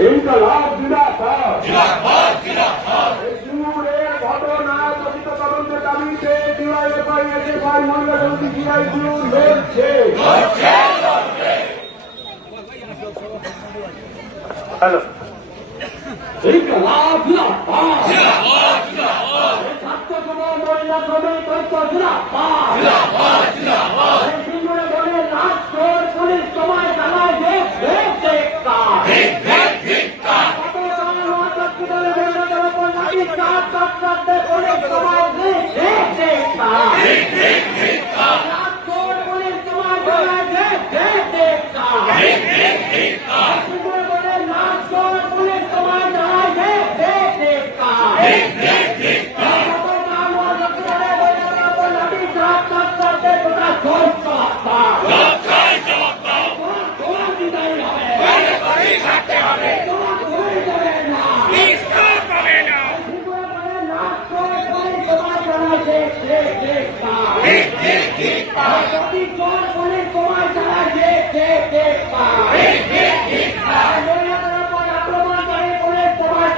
ইনকলাব জিন্দাবাদ। এই সিঙ্গুরের ঘটনা তথ্য তদন্তের দাবিতে ডিওয়াইএফআই এসএফআই মহিলা সমিতি সিআইটিইউ লড়ছে। হ্যালো, ইনকলাব জিন্দাবাদ। ছাত্র সমাজ মহিলা শ্রমিক ঐক্য জিন্দাবাদ। সিঙ্গুরে বলে রাষ্ট্র পুলিশ তোমায় জানায় যে আক্রমণকারী পুলিশ তোমার